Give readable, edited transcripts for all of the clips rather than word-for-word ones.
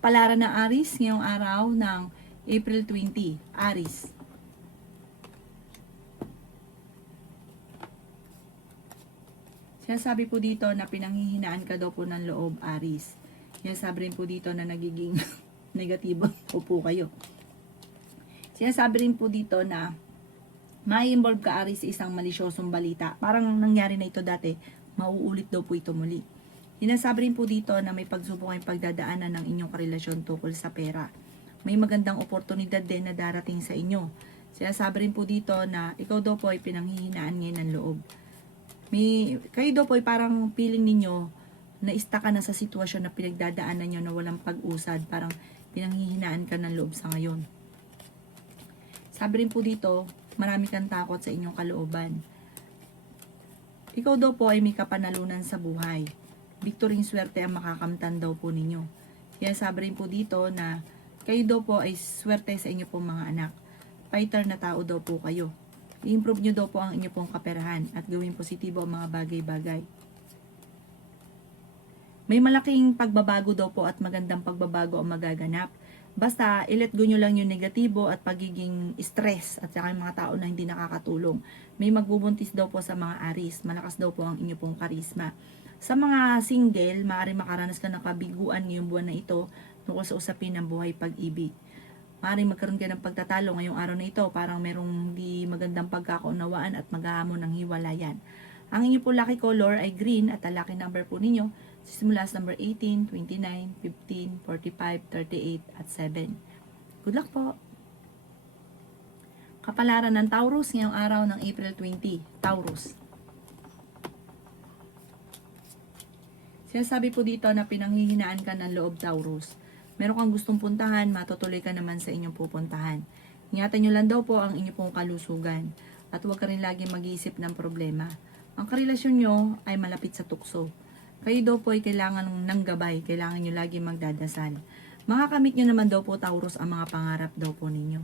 Kapalaran ng Aries ngayong araw ng April 20. Aries. Sinasabi po dito na pinanghihinaan ka daw po ng loob, Aries. Sinasabi rin po dito na nagiging negatibo po kayo. Sinasabi rin po dito na may involve ka, Aries, sa isang malisyosong balita. Parang nangyari na ito dati, mauulit daw po ito muli. Sinasabi rin po dito na may pagsubok kayong pagdadaanan ng inyong karelasyon tungkol sa pera. May magandang oportunidad din na darating sa inyo. Sinasabi rin po dito na ikaw daw po ay pinanghihinaan ngayon ng loob. Kayo daw po ay parang feeling ninyo na istaka na sa sitwasyon na pinagdadaanan nyo na walang pag-usad. Parang pinanghihinaan ka ng loob sa ngayon. Sabi rin po dito, marami kang takot sa inyong kalooban. Ikaw daw po ay may kapanalunan sa buhay. Victory swerte ang makakamtan daw po ninyo. Kaya sabi rin po dito na kayo daw po ay swerte sa inyo pong mga anak. Fighter na tao daw po kayo. I-improve nyo daw po ang inyo pong kaperahan at gawing positibo ang mga bagay-bagay. May malaking pagbabago daw po at magandang pagbabago ang magaganap. Basta, i-let go nyo lang yung negatibo at pagiging stress at saka yung mga tao na hindi nakakatulong. May magbubuntis daw po sa mga Aries. Malakas daw po ang inyo pong karisma. Sa mga single, maaari makaranas ka ng kabiguan ngayong buwan na ito tungkol sa usapin ng buhay pag-ibig. Maaari magkaroon ka ng pagtatalo ngayong araw na ito, parang merong di magandang pagkakaunawaan at maghahamon ng hiwalayan. Ang inyo po lucky color ay green at ang lucky number po ninyo simula sa number 18, 29, 15, 45, 38 at 7. Good luck po! Kapalaran ng Taurus ngayong araw ng April 20. Taurus. Sinasabi po dito na pinanghihinaan ka ng loob, Taurus. Meron kang gustong puntahan, matutuloy ka naman sa inyong pupuntahan. Ingatan nyo lang daw po ang inyong pong kalusugan at huwag ka rin lagi mag-iisip ng problema. Ang karelasyon nyo ay malapit sa tukso. Kayo daw po ay kailangan ng gabay, kailangan nyo lagi magdadasal. Makakamit nyo naman daw po, Taurus, ang mga pangarap daw po ninyo.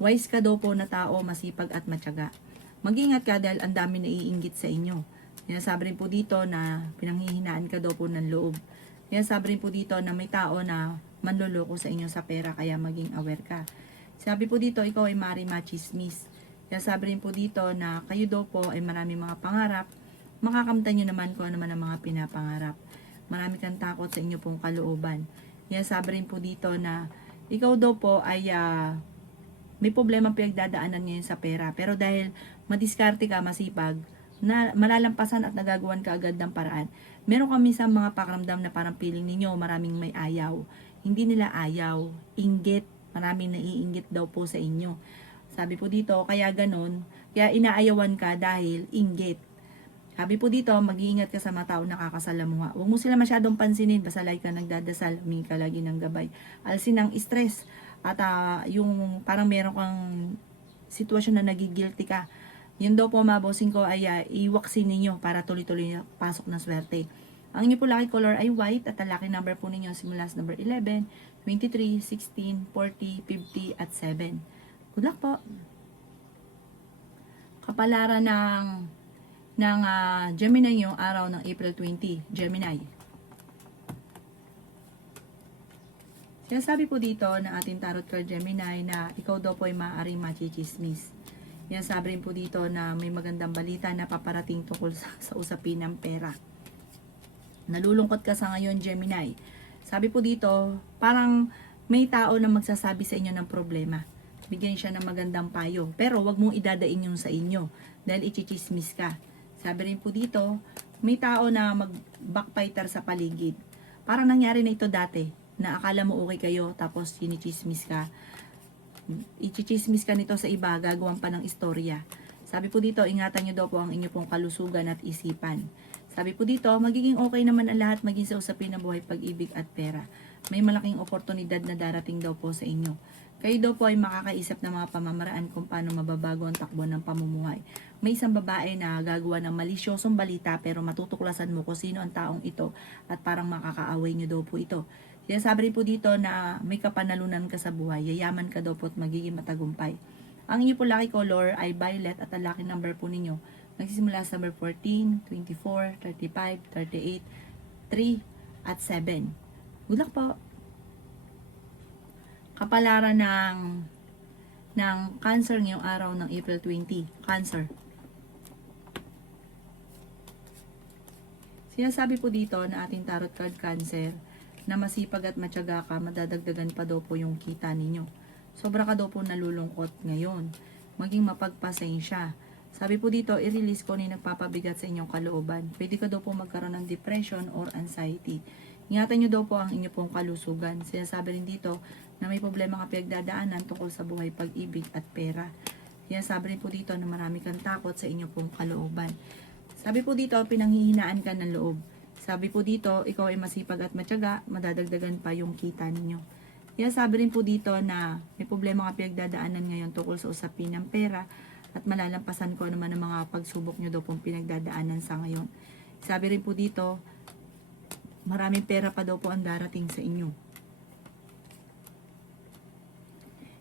Wise ka daw po na tao, masipag at matyaga. Mag-ingat ka dahil ang dami na iinggit sa inyo. Sinasabi rin po dito na pinanghihinaan ka daw po ng loob. Sinasabi rin po dito na may tao na manloloko sa inyo sa pera kaya maging aware ka. Sabi po dito, ikaw ay maaaring machismis. Sinasabi rin po dito na kayo daw po ay maraming mga pangarap. Makakamtan nyo naman kung ano man ang mga pinapangarap. Marami kang takot sa inyo pong kalooban. Sinasabi rin po dito na ikaw daw po ay may problema pinagdadaanan ngayon sa pera. Pero dahil madiskarte ka, masipag, na malalampasan at nagagawan ka agad ng paraan. Meron kami sa mga pakiramdam na parang feeling ninyo maraming may ayaw. Hindi nila ayaw, inggit, maraming naiinggit daw po sa inyo. Sabi po dito, kaya ganun, kaya inaayawan ka dahil inggit. Sabi po dito, mag-iingat ka sa mga tao nakakasalamuha. Huwag mo sila masyadong pansinin, basta lagi ka nagdadasal, humingi ka lagi ng gabay. Alsin ang stress at yung parang meron kang sitwasyon na nagigilty ka. Yun daw po mga bossing ko ay iwaksin ninyo para tuloy-tuloy pasok ng swerte. Ang inyo po lucky color ay white at ang lucky number po ninyo simula sa number 11, 23, 16, 40, 50 at 7. Good luck po! Kapalaran ng Gemini yung araw ng April 20. Gemini. Sinasabi po dito na ating tarot card Gemini na ikaw daw po ay maaaring machichismis. Yan, sabi rin po dito na may magandang balita na paparating tungkol sa usapin ng pera. Nalulungkot ka sa ngayon, Gemini. Sabi po dito, parang may tao na magsasabi sa inyo ng problema. Bigyan siya ng magandang payo. Pero wag mong idadain yung sa inyo dahil ichichismis ka. Sabi rin po dito, may tao na mag-backbiter sa paligid. Parang nangyari na ito dati, na akala mo okay kayo tapos sinichismis ka. Ichichismis ka nito sa iba, gagawan pa ng istorya. Sabi po dito, ingatan nyo daw po ang inyo pong kalusugan at isipan. Sabi po dito, magiging okay naman ang lahat maging sa usapin ng buhay, pag-ibig at pera. May malaking oportunidad na darating daw po sa inyo. Kayo daw po ay makakaisip ng mga pamamaraan kung paano mababago ang takbo ng pamumuhay. May isang babae na gagawa ng malisyosong balita pero matutuklasan mo kung sino ang taong ito at parang makakaaway nyo daw po ito. Sinasabi rin po dito na may kapanalunan ka sa buhay, yayaman ka daw po at magiging matagumpay. Ang inyo po lucky color ay violet at ang lucky number po ninyo nagsisimula sa number 14, 24, 35, 38, 3 at 7. Good luck po! Kapalaran ng Cancer ngayong araw ng April 20. Cancer. Sinasabi po dito na ating tarot card Cancer na masipag at matyaga ka, madadagdagan pa daw po yung kita ninyo. Sobra ka daw po nalulungkot ngayon. Maging mapagpasensya. Sabi po dito, i-release ko na nagpapabigat sa inyong kalooban. Pwede ka daw po magkaroon ng depression or anxiety. Ingatan nyo daw po ang inyong pong kalusugan. Sinasabi rin dito na may problema ka pinagdadaanan tungkol sa buhay, pag-ibig at pera. Sinasabi rin po dito na marami kang takot sa inyong pong kalooban. Sabi po dito, pinanghihinaan ka ng loob. Sabi po dito, ikaw ay masipag at matyaga, madadagdagan pa yung kita ninyo. Sinasabi rin po dito na may problema ka pinagdadaanan ngayon tungkol sa usapin ng pera at malalampasan ko naman ang mga pagsubok nyo daw pong pinagdadaanan sa ngayon. Sabi rin po dito, maraming pera pa daw po ang darating sa inyo.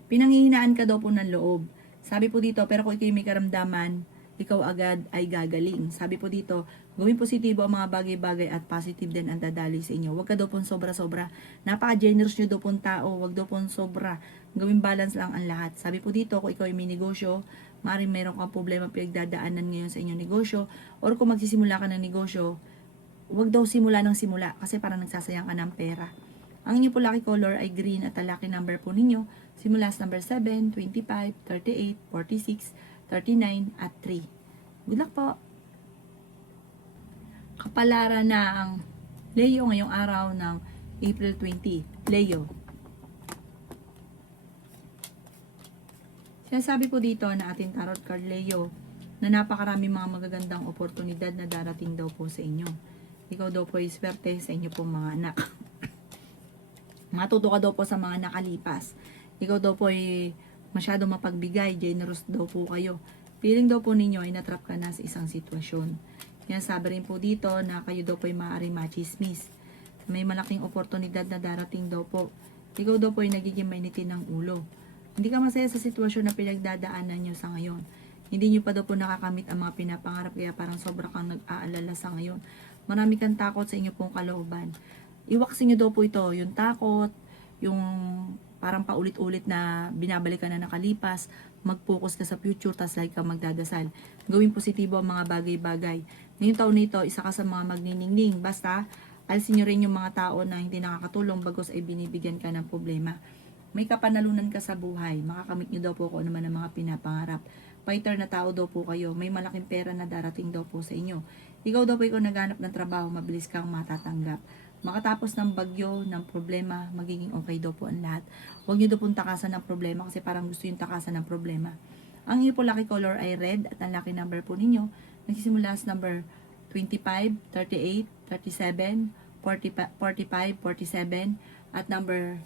Pinanghihinaan ka daw po ng loob. Sabi po dito, pero kung ikaw may karamdaman, ikaw agad ay gagaling. Sabi po dito, gawin positibo ang mga bagay-bagay at positive din ang dadali sa inyo. Huwag ka daw pong sobra-sobra. Napaka-generous nyo daw pong tao. Huwag daw pong sobra. Gawin balance lang ang lahat. Sabi po dito, kung ikaw ay may negosyo, maaaring meron kang problema pinagdadaanan ngayon sa inyong negosyo, or kung magsisimula ka ng negosyo, huwag daw simula ng simula kasi parang nagsasayang ka ng pera. Ang inyong po lucky color ay green at ang lucky number po ninyo simula sa number 7, 25, 38, 46, 39 at 3. Good luck po! Kapalaran ng Leo ngayong araw ng April 20. Leo. Sinasabi po dito na ating tarot card Leo na napakarami mga magagandang oportunidad na darating daw po sa inyo. Ikaw daw po ay swerte sa inyo pong mga anak. Matuto ka daw po sa mga nakalipas. Ikaw daw po ay masyado mapagbigay, generous daw po kayo. Feeling daw po ninyo ay natrap ka na sa isang sitwasyon. Yan, sabi rin po dito na kayo daw po ay maaaring machismis. May malaking oportunidad na darating daw po. Ikaw daw po ay nagiging mainitin ng ulo. Hindi ka masaya sa sitwasyon na pinagdadaanan nyo sa ngayon. Hindi nyo pa daw po nakakamit ang mga pinapangarap kaya parang sobra kang nag-aalala sa ngayon. Marami kang takot sa inyo pong kalooban. Iwaksin nyo daw po ito, yung takot, yung parang paulit-ulit na binabalik ka na nakalipas, mag-focus ka sa future, tas like ka magdadasal. Gawin positibo ang mga bagay-bagay. Ngayong taon na ito, isa ka sa mga magniningning. Basta, alisin nyo rin yung mga tao na hindi nakakatulong bagos ay binibigyan ka ng problema. May kapanalunan ka sa buhay. Makakamit nyo daw po kung ano man ang mga pinapangarap. Fighter na tao daw po kayo. May malaking pera na darating daw po sa inyo. Ikaw daw po ikaw naghanap ng trabaho, mabilis kang matatanggap. Makatapos ng bagyo, ng problema, magiging okay daw po ang lahat. Huwag nyo daw pong takasan ng problema kasi parang gusto yung takasan ng problema. Ang inyo po lucky color ay red at ang lucky number po ninyo nagsisimula sa number 25, 38, 37, 45, 47 at number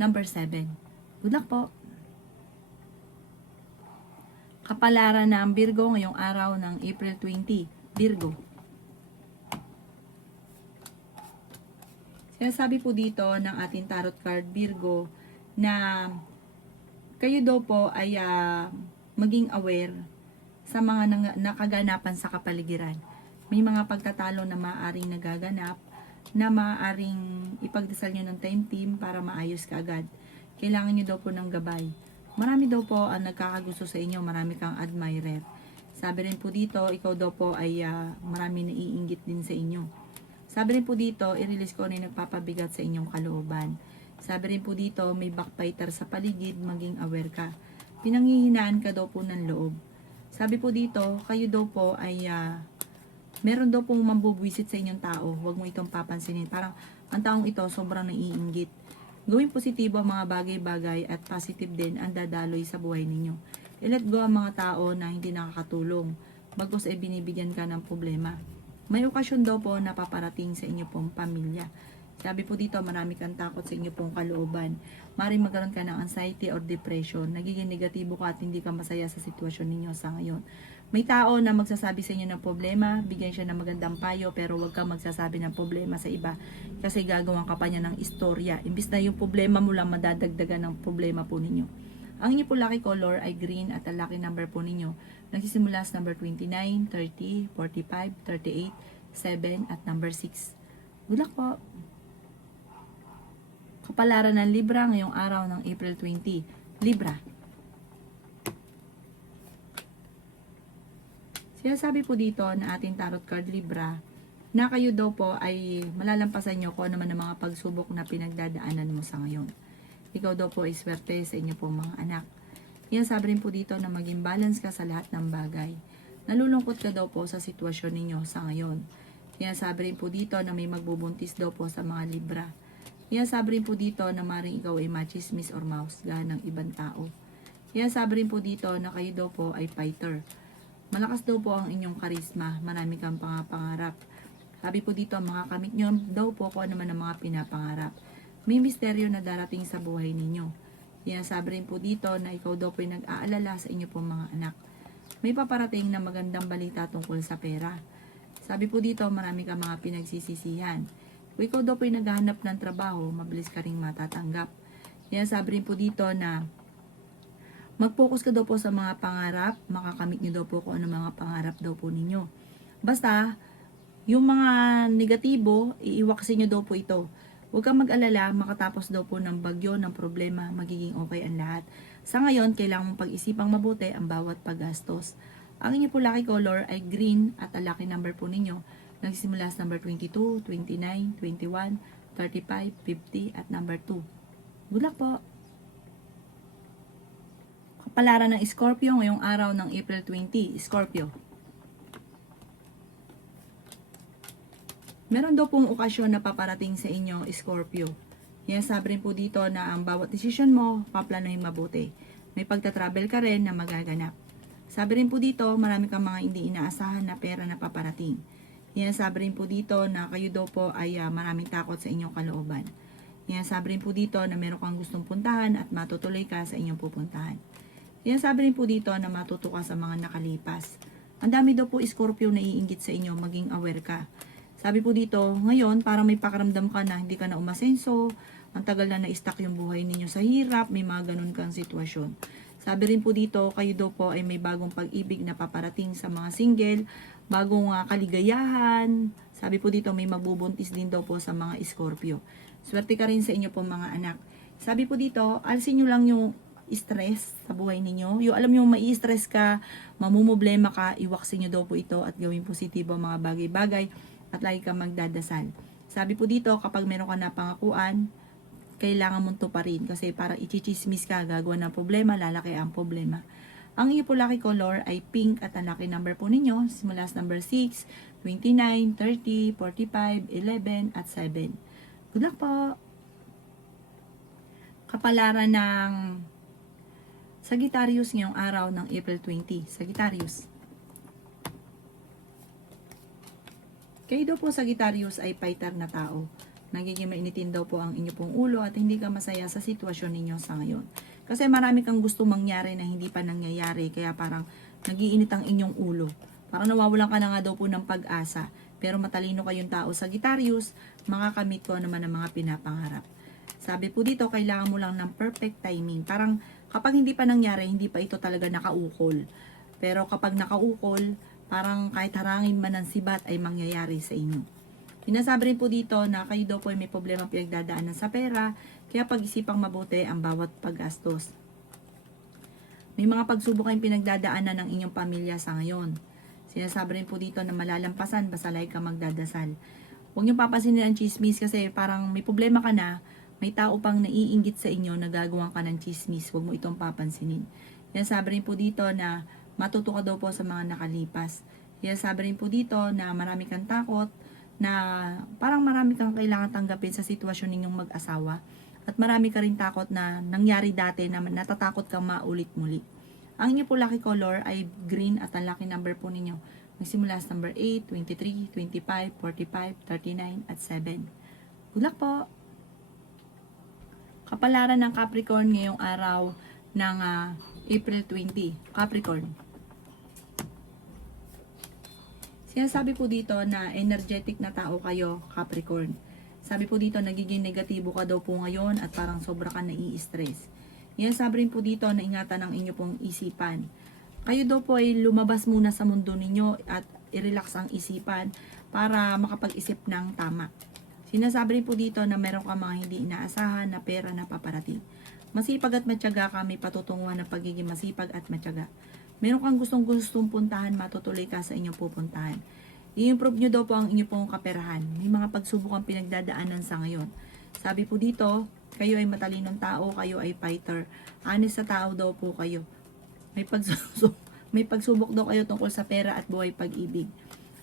7. Good luck po! Kapalaran ng Virgo ngayong araw ng April 20. Virgo. Sinasabi po dito ng ating tarot card Virgo na kayo daw po ay maging aware sa mga nakaganapan sa kapaligiran. May mga pagtatalo na maaaring nagaganap na maaaring ipagdasal nyo ng time team para maayos ka agad. Kailangan nyo daw po ng gabay. Marami daw po ang nagkakagusto sa inyo, marami kang admirer. Sabi rin po dito, ikaw daw po ay marami naiinggit din sa inyo. Sabi rin po dito, i-release ko na yung nagpapabigat sa inyong kalooban. Sabi rin po dito, may backbiter sa paligid, maging aware ka. Pinanghihinaan ka daw po ng loob. Sabi po dito, kayo daw po ay meron daw pong mambubwisit sa inyong tao. Huwag mo itong papansinin. Parang ang taong ito sobrang naiinggit. Gawin positibo ang mga bagay-bagay at positive din ang dadaloy sa buhay ninyo. I-let go ang mga tao na hindi nakakatulong. Bagos ay binibigyan ka ng problema. May okasyon daw po na paparating sa inyo pong pamilya. Sabi po dito, marami kang takot sa inyo pong kalooban. Maring magkaroon ka ng anxiety or depression. Nagiging negatibo ka at hindi ka masaya sa sitwasyon ninyo sa ngayon. May tao na magsasabi sa inyo ng problema, bigyan siya ng magandang payo, pero huwag kang magsasabi ng problema sa iba kasi gagawin ka pa niya ng istorya. Imbis na yung problema mo lang madadagdagan ng problema po ninyo. Ang inyo po lucky color ay green at ang lucky number po ninyo nagsisimula sa number 29, 30, 45, 38, 7 at number 6. Good luck po! Kapalaran ng Libra ngayong araw ng April 20. Libra. Sinasabi po dito na ating tarot card Libra na kayo daw po ay malalampasan nyo kung ano man ang mga pagsubok na pinagdadaanan mo sa ngayon. Ikaw daw po ay swerte sa inyo pong mga anak. Sinasabi rin po dito na maging balance ka sa lahat ng bagay. Nalulungkot ka daw po sa sitwasyon ninyo sa ngayon. Sinasabi rin po dito na may magbubuntis daw po sa mga Libra. Sinasabi rin po dito na maring ikaw ay machismis or mahusgahan ng ibang tao. Sinasabi rin po dito na kayo daw po ay fighter. Malakas daw po ang inyong karisma, marami kang pangarap. Sabi po dito, makakamit nyo daw po kung ano man ang mga pinapangarap. May misteryo na darating sa buhay ninyo. Sinasabi rin po dito na ikaw daw po ay nag-aalala sa inyo pong mga anak. May paparating na magandang balita tungkol sa pera. Sabi po dito, marami kang mga pinagsisisihan. Kung ikaw daw po ay naghahanap ng trabaho, mabilis ka rin matatanggap. Sinasabi rin po dito na mag-focus ka daw po sa mga pangarap, makakamit nyo daw po kung ano mga pangarap daw po ninyo. Basta, yung mga negatibo, iiwaksin nyo daw po ito. Huwag kang mag-alala, makatapos daw po ng bagyo, ng problema, magiging okay ang lahat. Sa ngayon, kailangan mong pag-isipang mabuti ang bawat paggastos. Ang inyo po lucky color ay green at ang lucky number po ninyo nagsisimula sa number 22, 29, 21, 35, 50 at number 2. Good luck po! Kapalaran ng Scorpio ngayong araw ng April 20, Scorpio. Meron daw pong okasyon na paparating sa inyo, Scorpio. Sabi rin po dito na ang bawat desisyon mo, paplanuhin mabuti. May pagta-travel ka rin na magaganap. Sabi rin po dito, marami kang mga hindi inaasahan na pera na paparating. Sabi rin po dito na kayo daw po ay maraming takot sa inyong kalooban. Sabi rin po dito na meron kang gustong puntahan at matutuloy ka sa inyong pupuntahan. Sabi rin po dito na matuto ka sa mga nakalipas. Ang dami daw po Scorpio na iinggit sa inyo, maging aware ka. Sabi po dito, ngayon parang may pakaramdam ka na hindi ka na umasenso, ang tagal na na-stuck yung buhay ninyo sa hirap, may mga ganun kang sitwasyon. Sabi rin po dito, kayo daw po ay may bagong pag-ibig na paparating sa mga single, bagong kaligayahan. Sabi po dito, may magbubuntis din daw po sa mga Scorpio. Swerte ka rin sa inyo po mga anak. Sabi po dito, alisin nyo lang yung stress sa buhay ninyo. Yung alam nyo, mai-stress ka, mamumblema ka, iwaksin nyo daw po ito at gawing positibo ang mga bagay-bagay at lagi kang magdadasal. Sabi po dito, kapag meron ka na pangakuan, kailangan mong tuparin kasi parang ichichismis ka, gagawa ng problema, lalaki ang problema. Ang iyo po lucky color ay pink at ang lucky number po ninyo, simula sa number 6, 29, 30, 45, 11 at 7. Good luck po! Kapalaran ng Sagittarius ngayong araw ng April 20. Sagittarius. Kayo daw po Sagittarius ay fighter na tao. Nagiging mainitin daw po ang inyo pong ulo at hindi ka masaya sa sitwasyon ninyo sa ngayon. Kasi marami kang gusto mangyari na hindi pa nangyayari kaya parang nagiinit ang inyong ulo. Parang nawawalan ka na nga daw po ng pag-asa. Pero matalino kayong tao Sagittarius, makakamit ko naman ang mga pinapangarap. Sabi po dito, kailangan mo lang ng perfect timing. Parang kapag hindi pa nangyari, hindi pa ito talaga nakaukol. Pero kapag nakaukol, parang kahit harangin man ng sibat ay mangyayari sa inyo. Sinasabi rin po dito na kayo daw po ay may problema pinagdadaanan sa pera, kaya pag-isipang mabuti ang bawat paggastos. May mga pagsubok kayong pinagdadaanan ng inyong pamilya sa ngayon. Sinasabi rin po dito na malalampasan basta lagi ka magdadasal. Huwag niyong papansinin ang chismis kasi parang may problema ka na, may tao pang naiinggit sa inyo na gagawin ka ng chismis. Huwag mo itong papansinin. Sinasabi rin po dito na matuto ka daw po sa mga nakalipas. Kaya sabi rin po dito na marami kang takot, na parang marami kang kailangan tanggapin sa sitwasyon ninyong mag-asawa. At marami ka rin takot na nangyari dati na natatakot kang maulit-muli. Ang inyo po lucky color ay green at ang lucky number po ninyo magsimula sa number 8, 23, 25, 45, 39 at 7. Good luck po! Kapalaran ng Capricorn ngayong araw ng April 20. Capricorn. Sinasabi po dito na energetic na tao kayo, Capricorn. Sabi po dito, nagiging negatibo ka daw po ngayon at parang sobra ka nai-stress. Sabi rin po dito na ingatan ang inyo pong isipan. Kayo daw po ay lumabas muna sa mundo ninyo at i-relax ang isipan para makapag-isip ng tama. Sinasabi rin po dito na meron ka mga hindi inaasahan na pera na paparating. Masipag at matyaga ka, may patutunguhan ng pagiging masipag at matyaga. Meron kang gustong puntahan, matutuloy ka sa inyong pupuntahan. I-improve nyo daw po ang inyong pong kaperahan. May mga pagsubok ang pinagdadaanan sa ngayon. Sabi po dito, kayo ay matalinong tao, kayo ay fighter. Honest sa tao daw po kayo. May pagsubok daw kayo tungkol sa pera at buhay pag-ibig.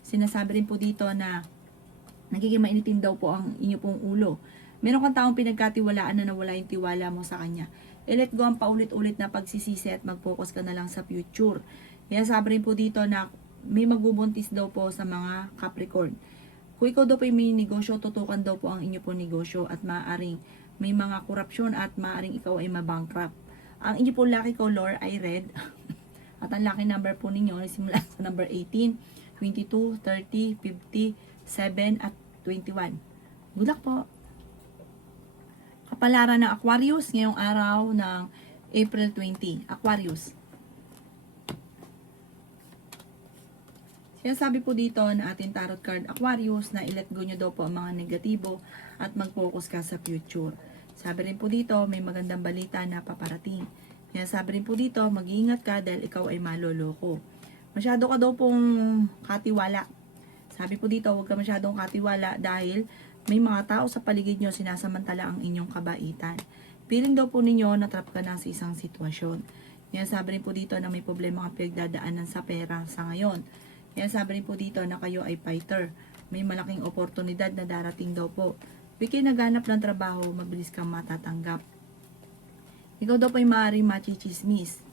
Sinasabi rin po dito na nagiging mainitin daw po ang inyo pong ulo. Meron kang taong pinagkatiwalaan na nawala yung tiwala mo sa kanya. I-let go ang paulit-ulit na pagsisisi at mag-focus ka na lang sa future. Kaya sabi rin po dito na may magbubuntis daw po sa mga Capricorn. Kung ikaw daw po may negosyo, tutukan daw po ang inyo pong negosyo at maaaring may mga korupsyon at maaaring ikaw ay mabankrupt. Ang inyo pong lucky color ay red. At ang lucky number po ninyo ay simula sa number 18, 22, 30, 50, 7 at 21. Good luck po. Kapalaran ng Aquarius ngayong araw ng April 20. Aquarius. Sinasabi po dito na ating tarot card Aquarius na i-let go nyo daw po ang mga negatibo at mag-focus ka sa future. Sabi rin po dito may magandang balita na paparating. Kaya sabi rin po dito mag-iingat ka dahil ikaw ay maloloko. Masyado ka daw pong katiwala. Sabi po dito, huwag ka masyadong katiwala dahil may mga tao sa paligid nyo sinasamantala ang inyong kabaitan. Feeling daw po ninyo natrap ka na sa isang sitwasyon. Kaya sabi rin po dito na may problema kang pinagdadaanan sa pera sa ngayon. Kaya sabi rin po dito na kayo ay fighter. May malaking oportunidad na darating daw po. Wiki naghanap ng trabaho, mabilis kang matatanggap. Ikaw daw po ay maaaring machichismis.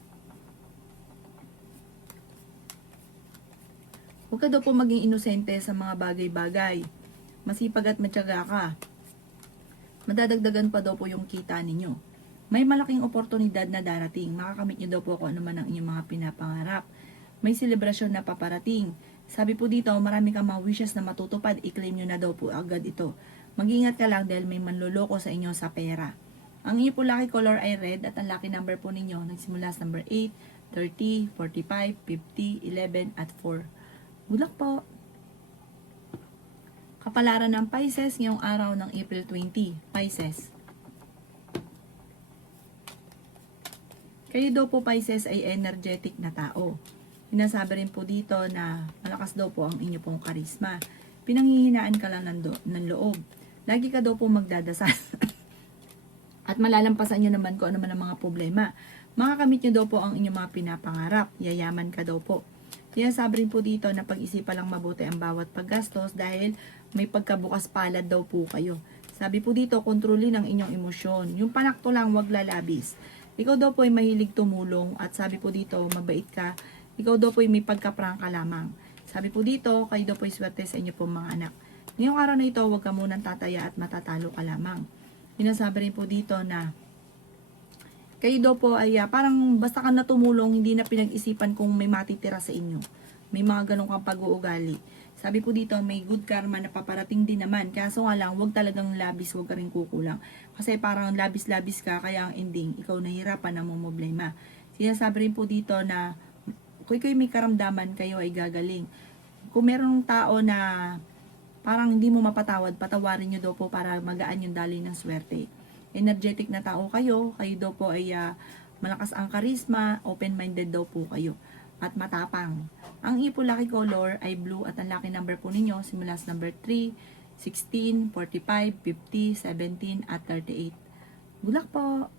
Huwag ka daw po maging inosente sa mga bagay-bagay. Masipag at matyaga ka. Madadagdagan pa daw po yung kita ninyo. May malaking oportunidad na darating. Makakamit nyo daw po kung ano man ang inyong mga pinapangarap. May selebrasyon na paparating. Sabi po dito, marami kang mga wishes na matutupad. I-claim nyo na daw po agad ito. Mag-ingat ka lang dahil may manloloko sa inyo sa pera. Ang inyo po lucky color ay red at ang lucky number po ninyo nagsimula sa number 8, 30, 45, 50, 11 at 4. Good luck po! Kapalaran ng Pisces ngayong araw ng April 20. Pisces. Kayo daw po Pisces ay energetic na tao. Sinasabi rin po dito na malakas daw po ang inyo pong karisma. Pinanghihinaan ka lang ng loob. Lagi ka daw po magdadasal. At malalampasan nyo naman kung ano man ang mga problema. Makakamit nyo daw po ang inyong mga pinapangarap. Yayaman ka daw po. Kaya sabi rin po dito na pag-isipan lang mabuti ang bawat paggastos dahil may pagkabukas palad daw po kayo. Sabi po dito, kontrolin ang inyong emosyon. Yung panakto lang, wag lalabis. Ikaw daw po ay mahilig tumulong at sabi po dito, mabait ka. Ikaw daw po ay may pagkaprangka lamang. Sabi po dito, kayo daw po ay swerte sa inyo pong mga anak. Ngayong araw na ito, wag ka munang tataya at matatalo ka lamang. Sinasabi rin po dito na kayo daw po ay parang basta ka na tumulong, hindi na pinag-isipan kung may matitira sa inyo. May mga ganong kang pag-uugali. Sabi po dito, may good karma na paparating din naman. Kaso nga lang, huwag talagang labis, huwag ka rin kukulang. Kasi parang labis-labis ka, kaya ang ending, ikaw nahihirapan na problema. Sinasabi rin po dito na kung kayo may karamdaman, kayo ay gagaling. Kung merong tao na parang hindi mo mapatawad, patawarin nyo daw po para magaan yung daloy ng swerte. Energetic na tao kayo daw po ay malakas ang karisma, open-minded daw po kayo, at matapang. Ang ipo lucky color ay blue at ang lucky number po ninyo simula sa number 3, 16, 45, 50, 17 at 38. Good luck po!